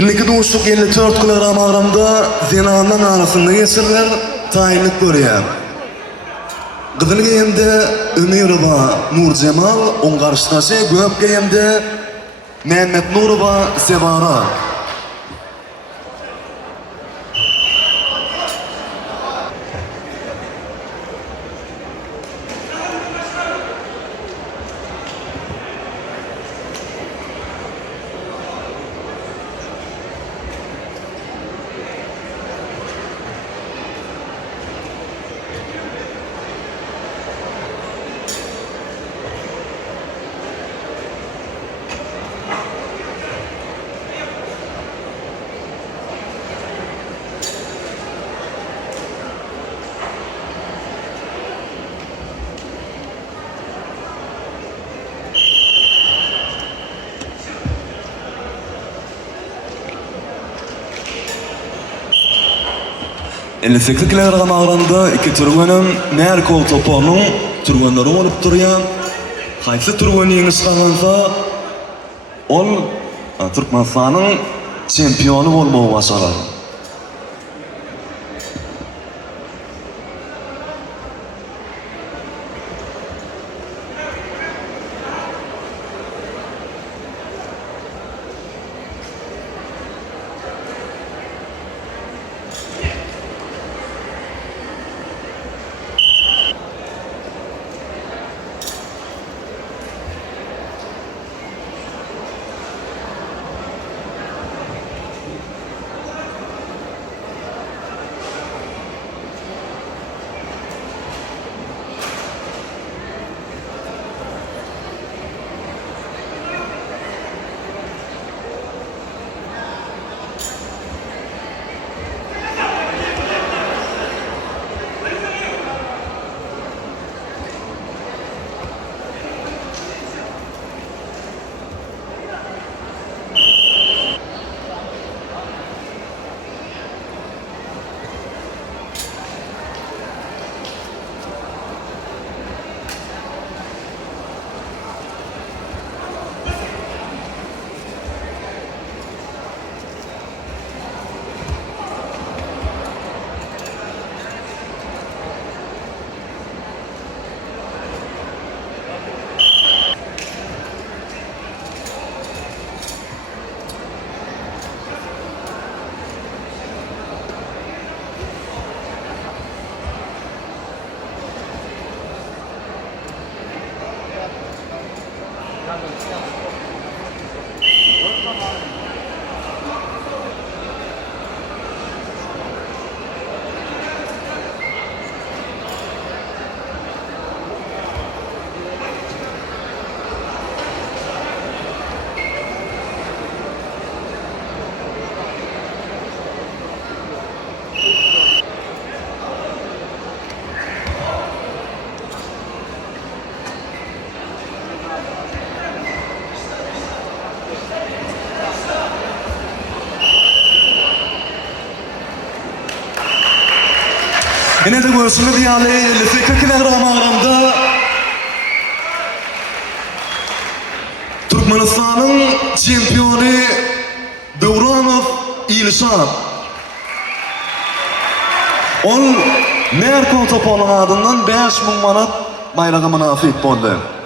1954 kilogram ağramda zinandan arasında geçirler, tayinlik görüyor. Kızıl geyimde Ömerova Nurcemal, on karşıdaşı Göp geyimde Mehmet Nurova Sevara. Elli kilogram ağrında iki turgönüm näer kol toponun turgönleri olup durýan. Haýsy turgön ýeňiş galansa ol Türkmenistanyň çempionu bolmagy başarar. Yine de göğsünü diyalı 58 kilogram ağramda Türkmenistan'ın çempiyonu Devranov İlşan. Ol näer kol topolyň adından 5.000 manat bayragy münasip boldy.